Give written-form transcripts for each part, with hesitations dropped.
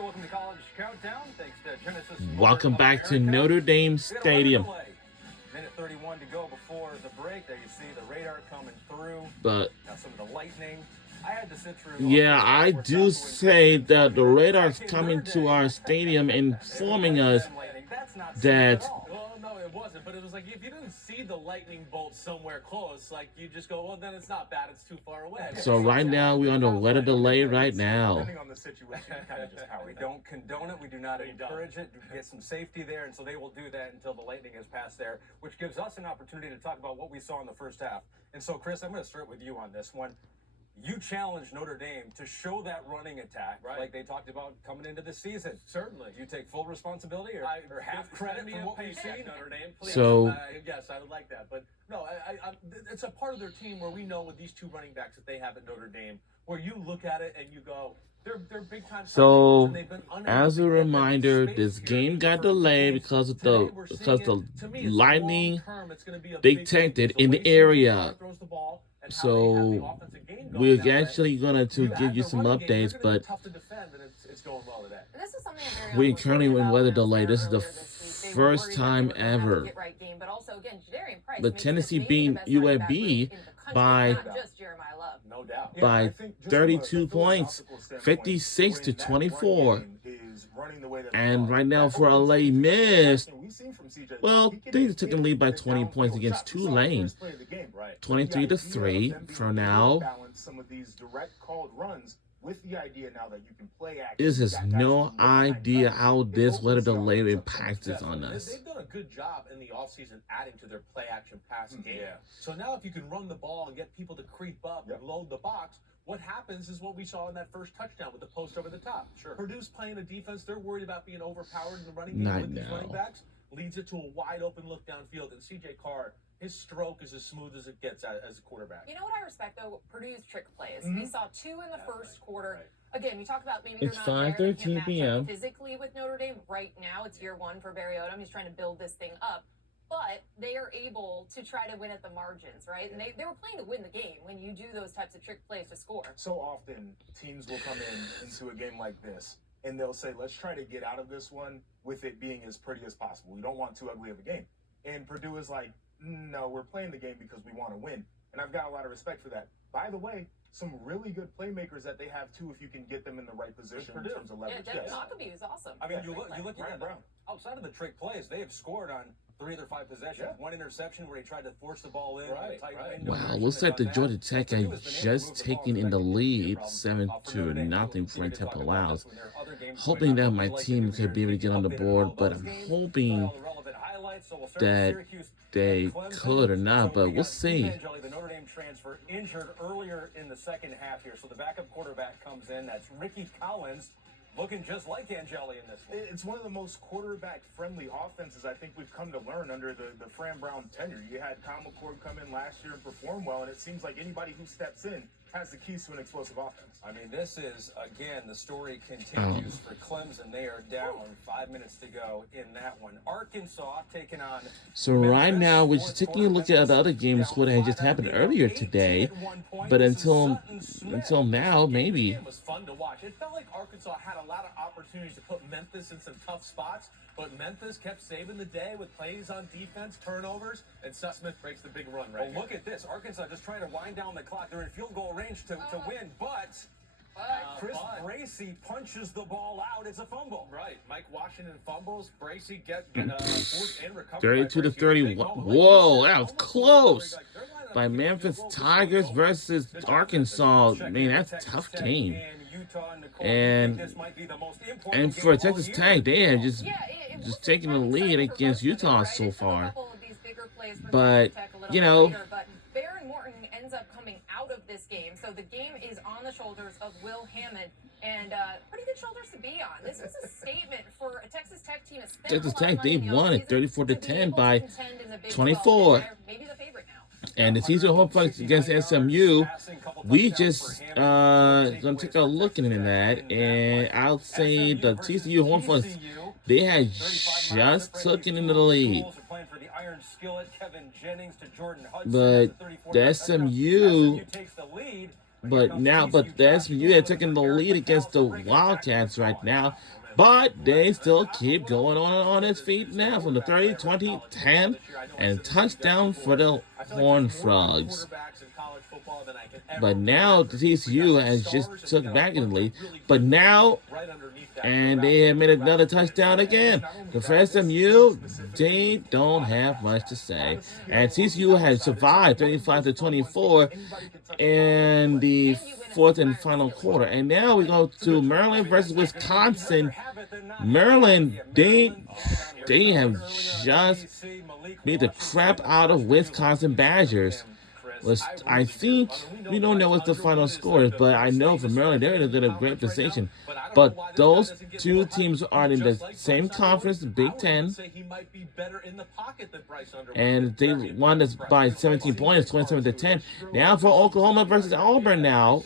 welcome to College Countdown. Thanks to Genesis. Welcome back to Notre Dame Stadium. Minute 31 to go before the break. There you see the radar coming through. But now some of the lightning. I had to sit through. Yeah, I do say that the radar's coming to our stadium, informing us that. Well, no, it wasn't. But it was like if you didn't see the lightning bolt somewhere close, like you just go, well, then it's not bad. It's too far away. So right now we're on the weather delay right now. Depending on the situation, kind of just how we don't condone it. We do not encourage it. Get some safety there, and so they will do that until the lightning has passed there, which gives us an opportunity to talk about what we saw in the first half. And so, Chris, I'm going to start with you on this one. You challenged Notre Dame to show that running attack, right? Like they talked about coming into the season. Certainly. Do you take full responsibility or half credit for what we've seen? Notre Dame, please. So, yes, I would like that. But no, it's a part of their team where we know with these two running backs that they have at Notre Dame, where you look at it and you go, they're big time. So, as a reminder, this game got delayed because of the lightning detected in the area. So we're actually gonna give you some updates, but we're currently in weather delay. This is the first time ever. The Tennessee beat UAB by 32 points, 56-24. And right now for LA Miss, well, they took the lead by 20 points against Tulane, 23-3 for now. This is no idea how this weather delay impacts on us. They've done a good job in the offseason adding to their play action pass game. Yeah. So now if you can run the ball and get people to creep up and load the box, what happens is what we saw in that first touchdown with the post over the top. Sure. Purdue's playing a defense. They're worried about being overpowered in the running game with these running backs. Leads it to a wide open look downfield. And C.J. Carr, his stroke is as smooth as it gets as a quarterback. You know what I respect, though? Purdue's trick plays. We saw 2 in the first quarter. Again, you talk about maybe It's they're not 5:13 p.m. physically with Notre Dame. Right now, it's year 1 for Barry Odom. He's trying to build this thing up. But they are able to try to win at the margins, right? And they were playing to win the game when you do those types of trick plays to score. So often, teams will come into a game like this, and they'll say, let's try to get out of this one with it being as pretty as possible. We don't want too ugly of a game. And Purdue is like, no, we're playing the game because we want to win. And I've got a lot of respect for that. By the way, some really good playmakers that they have, too, if you can get them in the right position in terms of leverage. Yeah, Huckabee is awesome. I mean, you look Ryan at Brown. outside of the trick plays, they have scored on 3 of their 5 possessions. One interception where he tried to force the ball in. Wow, looks like the Georgia Tech are just taking in the lead, 7-0 for Temple Laos. Hoping that my team could be able to get on the board, but I'm hoping that they could or not, but we'll see. The Notre Dame transfer injured earlier in the second half here, so the backup quarterback comes in. That's Ricky Collins, looking just like Angeli in this one. It's one of the most quarterback-friendly offenses I think we've come to learn under the Fran Brown tenure. You had Kyle McCord come in last year and perform well, and it seems like anybody who steps in has the keys to an explosive offense. I mean, this is, again, the story continues for Clemson. They are down 5 minutes to go in that one. Arkansas taking on... So right now, we're just taking a look at the other games, what had just happened earlier today. But until now, maybe. It was fun to watch. It felt like Arkansas had a lot of opportunities to put Memphis in some tough spots, but Memphis kept saving the day with plays on defense, turnovers, and Sussman breaks the big run right Well, look at this. Arkansas just trying to wind down the clock. They're in field goal range to win, but Chris Bracey punches the ball out. It's a fumble. Right. Mike Washington fumbles. Bracey forced and recovered. 32-31. Whoa, that was close. By Memphis Tigers versus Arkansas. Man, that's a tough game. And for Texas Tech, they are just taking the lead against Utah so far. But, you know, Baron Morton ends up coming out of this game, so the game is on the shoulders of Will Hammond, and pretty good shoulders to be on. This was a statement for a Texas Tech team. Texas Tech, they won it 34-10 by 24. Maybe the favorite now. And the TCU home fight against SMU, we just gonna take a look into that, and I'll say the TCU home fight, they had just taken into the lead. But the SMU But the SMU are taking the lead against the Wildcats right now. But they still keep going on its feet now from the 30, 20, 10, and touchdown for the Horned Frogs. But now TCU has just took back in the lead. But now, and they have made another touchdown again. The SMU, they don't have much to say. And TCU has survived 35-24 in the fourth and final quarter. And now we go to Maryland versus Wisconsin. Maryland, they have just beat the crap out of Wisconsin Badgers. I think we don't know what the final score is, but I know for Maryland they're in a great position. But those two teams are in the same conference, the Big Ten, and they won this by 17 points, 27-10. Now for Oklahoma versus Auburn. Now,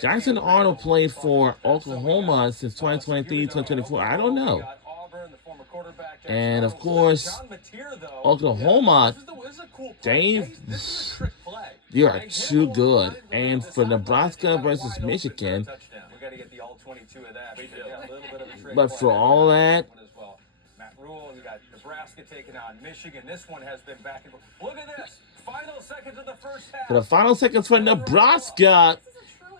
Jackson Arnold played for Oklahoma since 2023, 2024. I don't know. And of course, Oklahoma, they are too good. And for Nebraska versus Michigan, but for all that, Matt Rule, you got Nebraska taking on Michigan. This one has been back and forth. Look at this. Final seconds of the first half. For the final seconds for Nebraska,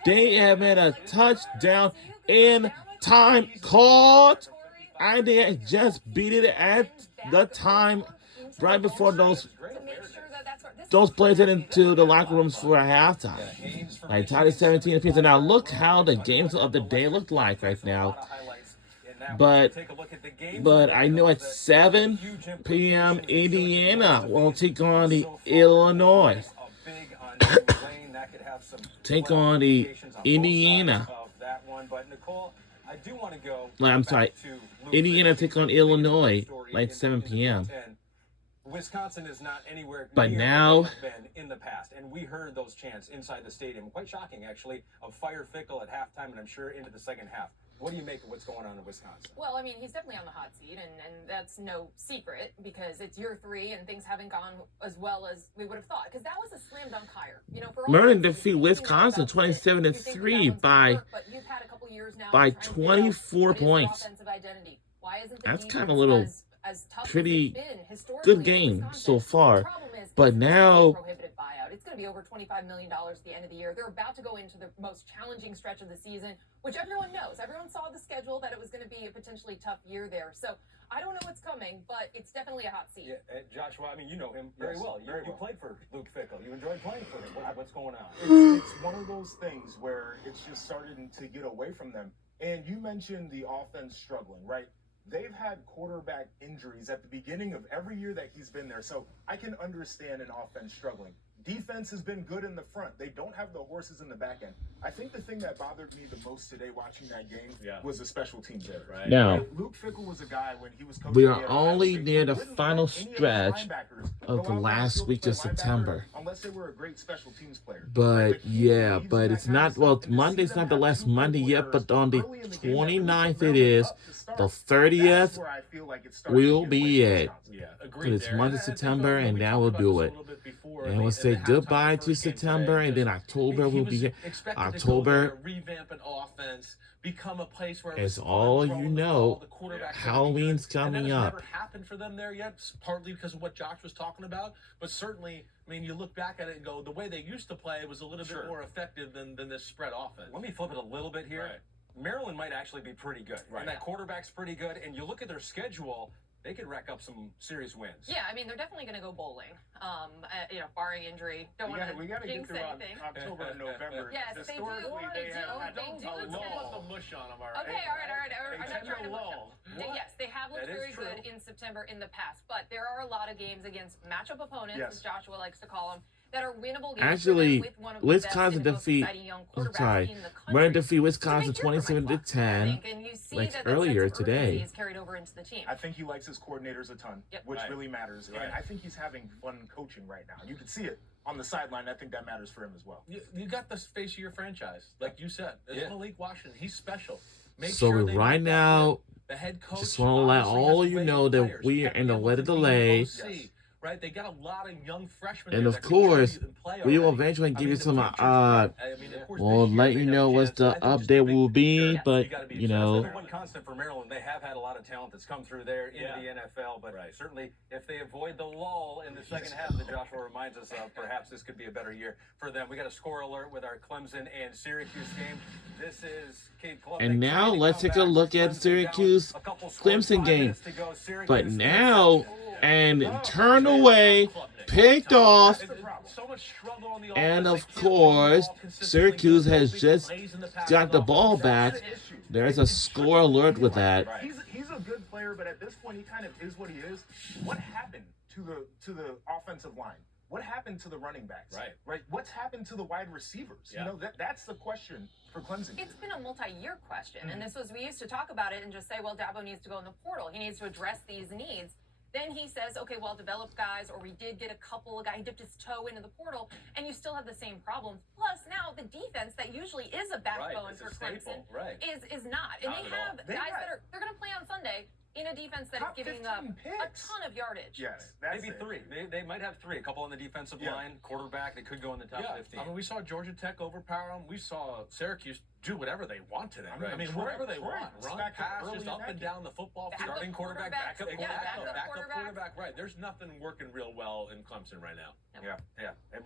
they have made a touchdown in time called. And they had just beat it at the time right before those players head into the locker rooms for a halftime. Like tied at 17 apiece. And now look how the games of the day look like right now. But I know at 7 p.m. Indiana will take on the Illinois. Take on the Indiana. I'm sorry. Indiana take on Illinois like 7 p.m. Wisconsin is not anywhere but near now where they've been in the past, and we heard those chants inside the stadium. Quite shocking, actually, of Fire Fickle at halftime, and I'm sure into the second half. What do you make of what's going on in Wisconsin? Well, I mean, he's definitely on the hot seat, and that's no secret because it's year 3 and things haven't gone as well as we would have thought. Because that was a slam dunk hire. You know, for Maryland defeat Wisconsin 27-3 by 24 points. That's kind of a little pretty good game so far. But now it's going to be over $25 million at the end of the year. They're about to go into the most challenging stretch of the season, which everyone knows. Everyone saw the schedule that it was going to be a potentially tough year there. So I don't know what's coming, but it's definitely a hot seat. Yeah, Joshua, I mean, you know him very well. You played for Luke Fickell. You enjoyed playing for him. What's going on? It's one of those things where it's just starting to get away from them. And you mentioned the offense struggling, right? They've had quarterback injuries at the beginning of every year that he's been there. So I can understand an offense struggling. Defense has been good in the front. They don't have the horses in the back end. I think the thing that bothered me the most today watching that game was the special teams there. Right? Now, Luke Fickell was a guy when he was coaching. We are only near the final stretch of the last week of September. Unless they were a great special teams player. But yeah, but it's not, well, Monday's not the last Monday yet, but on the 29th it is. The 30th will be it. Because it's month of September, and now we'll do it. And we'll say goodbye to September, and then October will be here. October, as all you know, Halloween's coming up. Never happened for them there yet, partly because of what Josh was talking about, but certainly, I mean, you look back at it and go, the way they used to play was a little bit more effective than this spread offense. Let me flip it a little bit here. Maryland might actually be pretty good. And that quarterback's pretty good. And you look at their schedule, they could rack up some serious wins. Yeah, I mean, they're definitely going to go bowling. You know, barring injury. Don't want to jinx anything. October and November. Yes, they do. They have Don't let the mush on them, all right? Okay, all right. I'm not trying to mush them. Yes, they have looked very good in September in the past, but there are a lot of games against matchup opponents, as Joshua likes to call them, that are winnable games. Actually, Wisconsin defeat, Maryland defeat Wisconsin 27-10, like earlier today. I think he likes his coordinators a ton, which really matters. And I think he's having fun coaching right now. You can see it on the sideline. I think that matters for him as well. You got the face of your franchise, like you said. It's Malik Washington. He's special. So right now, the head coach just want to let all of you know that we are in the weather delay. right? They got a lot of young freshmen. And there of that can course, contribute and play we will already. eventually I give mean, you the some, future's bright. I mean, of course, we'll this year let may you not know be what chance, the I think just update big will be, picture, but, you gotta be you obsessed know, with Number one constant for Maryland. They have had a lot of talent that's come through there into Yeah. the NFL, but Right. certainly if they avoid the lull in the second half that Joshua reminds us of, perhaps this could be a better year for them. We got a score alert with our Clemson and Syracuse game. This is Cade Klubnik. And now trying to let's come take a back. look at Clemson Syracuse down a couple scores, Clemson 5 game. minutes to go. Syracuse But now, interception. and turned away, picked off, So much struggle on the and offense. of They can't run the ball course, consistently. Syracuse has Big just plays in the pass got the offense. ball That's back. the issue. There's a score alert with that. Right. He's a good player, but at this point, he kind of is what he is. What happened to the offensive line? What happened to the running backs? Right. What's happened to the wide receivers? Yeah. You know, that's the question for Clemson. It's been a multi-year question, and we used to talk about it and just say, well, Dabo needs to go in the portal. He needs to address these needs. Then he says, okay, well, develop guys, or we did get a couple of guys. He dipped his toe into the portal, and you still have the same problems. Plus, now the defense that usually is a backbone It's for a staple. Clemson Right. is not. And Not they at all. have They guys got- that they're going to play on Sunday in a defense that is Top giving up 15 a picks. ton of yardage. Yes, that's Maybe it. 3. They might have 3. A couple on the defensive Yeah. line, quarterback. They could go in the top 15. I mean, we saw Georgia Tech overpower them. We saw Syracuse do whatever they wanted. I mean, wherever they Troy want. Run, smacked up pass, early just in up that and game. down the football field. Backup Starting quarterback, quarterbacks. backup Yeah, quarterback. Backup quarterbacks. quarterback, right. There's nothing working real well in Clemson right now. Yeah. And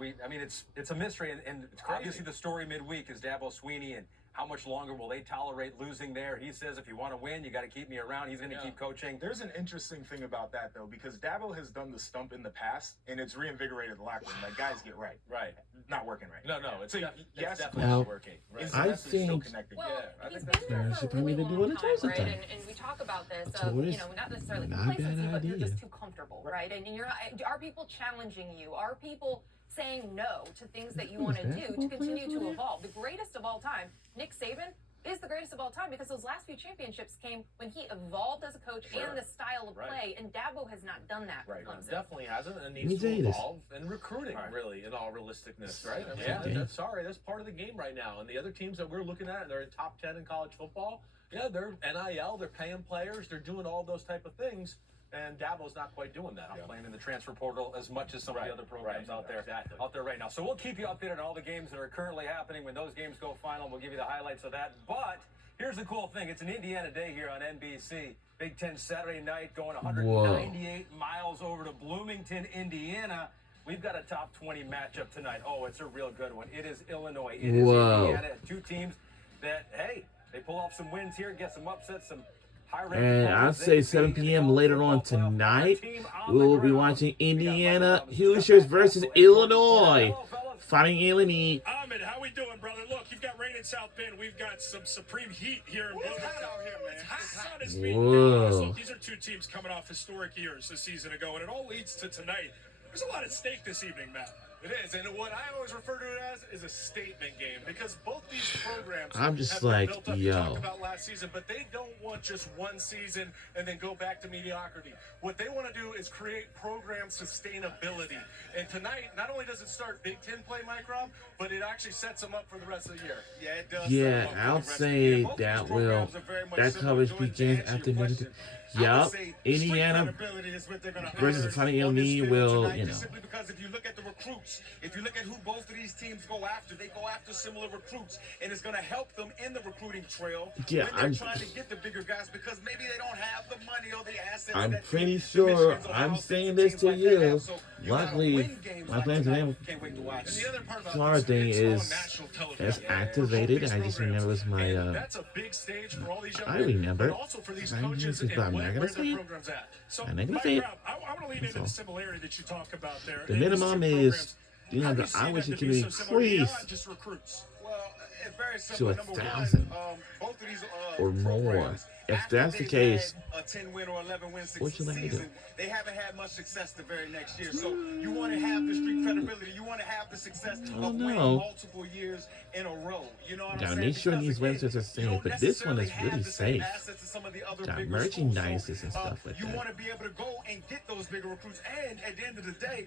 it's a mystery, and It's crazy. obviously the story midweek is Dabo Sweeney, and how much longer will they tolerate losing there? He says, if you want to win, you got to keep me around. He's going to Yeah. keep coaching. There's an interesting thing about that though, because Dabo has done the stump in the past, and it's reinvigorated the locker room. Like, guys, get right. Right. Not working right. No, it's, So, it's yes, definitely Well, not working. Right. Is the I message still think- connected? Well, Yeah, I he's think been that's there fair. for Should a probably really do long it a time, dozen right? times. And we talk about this A of, tourist, not necessarily not a complacency, bad but you're idea. just too comfortable, right? And you're not. Are people challenging you? Are people saying no to things that you want to do to continue to evolve? The greatest of all time, Nick Saban, is the greatest of all time because those last few championships came when he evolved as a coach and the style of Right. play, and Dabo has not done that for Right. Clemson. Definitely hasn't, and Let me needs to tell you this. evolve in recruiting, Right. really, in all realisticness, right? I mean, Yeah. that's part of the game right now. And the other teams that we're looking at, they're in top 10 in college football. Yeah, they're NIL, they're paying players, they're doing all those type of things, and Dabo's not quite doing that. Not playing in the transfer portal as much as some of the other programs right, out there exactly. right now. So we'll keep you updated on all the games that are currently happening. When those games go final, we'll give you the highlights of that. But here's the cool thing. It's an Indiana day here on NBC. Big Ten Saturday night, going 198 miles over to Bloomington, Indiana. We've got a top 20 matchup tonight. Oh, it's a real good one. It is Illinois. It is Whoa. Indiana. Two teams that, hey, they pull off some wins here, get some upsets, some high-ranked And I'd opponents. say They 7 beat p.m. the later on football playoff. tonight, Our team on we the will be ground. watching We got Indiana Michael Robinson, Hoosiers Scott versus Maxwell, Illinois. Hello, fellas. Fighting Illinois. Ahmed, how we doing, brother? Look, you've got rain in South Bend. We've got some supreme heat here in Bloomington. hot out here, man. It's hot. Sun is Whoa. beating down. So these are two teams coming off historic years a season ago, and it all leads to tonight. There's a lot at stake this evening, Matt. It is, and what I always refer to it as is a statement game because both these programs I'm just have like, been built up. yo. You talked about last season, but they don't want just one season and then go back to mediocrity. What they want to do is create program sustainability. And tonight, not only does it start Big Ten play, Mike Rob, but it actually sets them up for the rest of the year. Yeah, it does. Yeah, set them up for I'll the rest of the say year. Both that these programs will. are very much That similar. coverage Going to begins answer after your minute. question, I Yup, would say Indiana street credibility is what they're gonna versus earn Fighting on this Illinois field will, tonight, you just know. simply because if you look at the recruits, if you look at who both of these teams go after, they go after similar recruits, and it's going to help them in the recruiting trail Yeah, when they're I'm- trying to get the bigger guys because maybe they don't have the money or the assets. I'm that pretty the sure Michigans, Ohio I'm States, saying and this teams to like that you. have. So you gotta Luckily, win games my like plan tonight. today, Can't wait to watch. And the other part about Star this, thing it's on is national television. as For activated. both I these just programs. remember my And that's a big stage for all these young I men, remember. but also for these I coaches used and to buy where their magazine. programs at. So, And I can Mike see it. Brown, I want to lean into all. the similarity that you talk about there. The And these minimum two is, programs, you know, how do the see hours that it to can be so similar increase beyond just recruits? Well, it's very to simple. Number 1,000 one, both of these or more. programs, If after that's the they've case, had a 10-win or 11-win what you like to do? season, they haven't had much success the very next year. So you want to have the street credibility. You want to have the success of winning know. multiple years in a row. You know what I'm Gotta saying? make sure Because, these again, websites are you safe, don't but this one is necessarily really have the same safe. assets as some of the other Got bigger merchandises schools. and stuff like you that. want to be able to go and get those bigger recruits. And at the end of the day,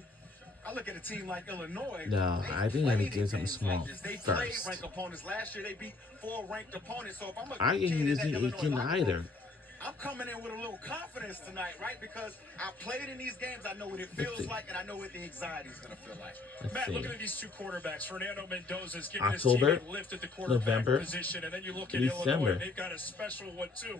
I look at a team like Illinois. No, they I think I need to played do in something games small like this. They played first. ranked opponents. Last year, they beat 4 ranked opponents. So if I'm a I can kid in use that it Illinois in locker room, either. I'm coming in with a little confidence tonight, right? Because I played in these games. I know what it feels like, and I know what the anxiety is going to feel like. Matt, see. looking at these two quarterbacks, Fernando Mendoza is giving October, his team a lift at the quarterback November, position, and then you look at December. Illinois, they've got a special one too.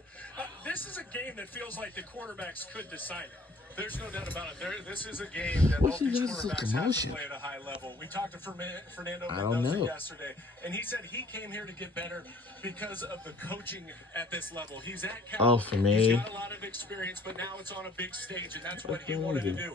This is a game that feels like the quarterbacks could decide it. There's no doubt about it. This is a game that What's both he these doing so quarterbacks have to commotion? play at a high level. We talked to Fernando I don't Mendoza know. yesterday, and he said he came here to get better because of the coaching at this level. He's at Cal. Oh, for me. He's got a lot of experience, but now it's on a big stage, and that's what he wanted to do.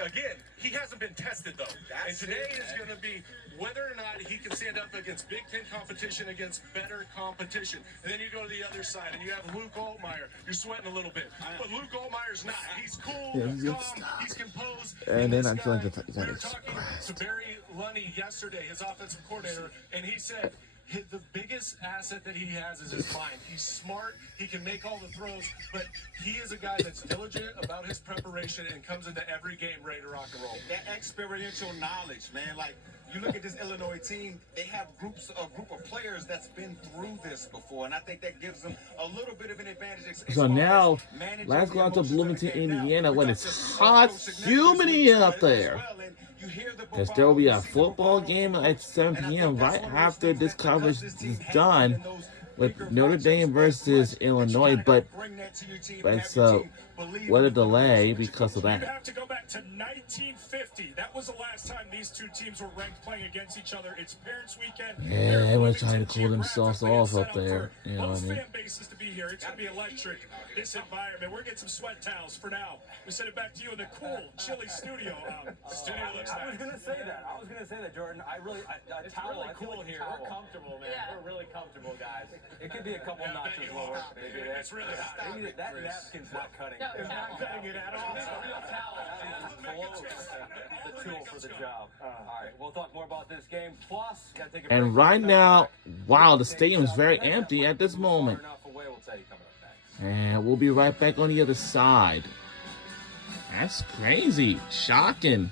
Again, he hasn't been tested, though. And today is going to be whether or not he can stand up against Big Ten competition, against better competition. And then you go to the other side, and you have Luke Altmaier. You're sweating a little bit. But Luke Altmaier's not. He's cool, calm, he's composed. And then this I'm guy, going to we were talking to Barry Lunny yesterday, his offensive coordinator, and he said the biggest asset that he has is his mind. He's smart. He can make all the throws, but he is a guy that's diligent about his preparation and comes into every game ready to rock and roll. That experiential knowledge, man. Like, you look at this Illinois team, they have a group of players that's been through this before, and I think that gives them a little bit of an advantage. as So far now, as managing let's the go out to emotions of the Bloomington, game. Now, Indiana, we when talked it's to hot, Coach Ignatius humidity as out there. well, and you hear the Because there will be a bravado, football the game bravado, at 7 and I p.m. think that's right one of those after things this that coverage because this team is has done been in those with bigger Notre matchups, Dame that's versus what- Illinois, you gotta but bring that to your team, but have it's your team believe what a in the delay coach. because of You that. have to go back to 1950. That was the last time these two teams were ranked playing against each other. It's Parents' Weekend. Yeah, They're everyone's Bloomington trying to cool themselves geographically off set up there, for you know what I most mean? fan bases to be here. It's going to be electric, this environment. We're getting some sweat towels for now. We send it back to you in the cool, chilly studio. The studio looks I was nice. gonna say that. I was gonna say that, Jordan. A It's towel. really I feel cool like a here. towel. We're comfortable, man. Yeah. We're really comfortable, guys. It could be a couple Yeah, I bet notches you lower. are. Maybe It's really hot. Maybe that napkin's not cutting. No, It's towel. not cutting it at all. It's a real towel. Close. The tool for the job. All right, we'll talk more about this game. Plus, gotta take a And break. right now, wow, the Things stadium is up. very We're not empty at this far moment. enough away. We'll tell you coming up next. And we'll be right back on the other side. That's crazy. Shocking.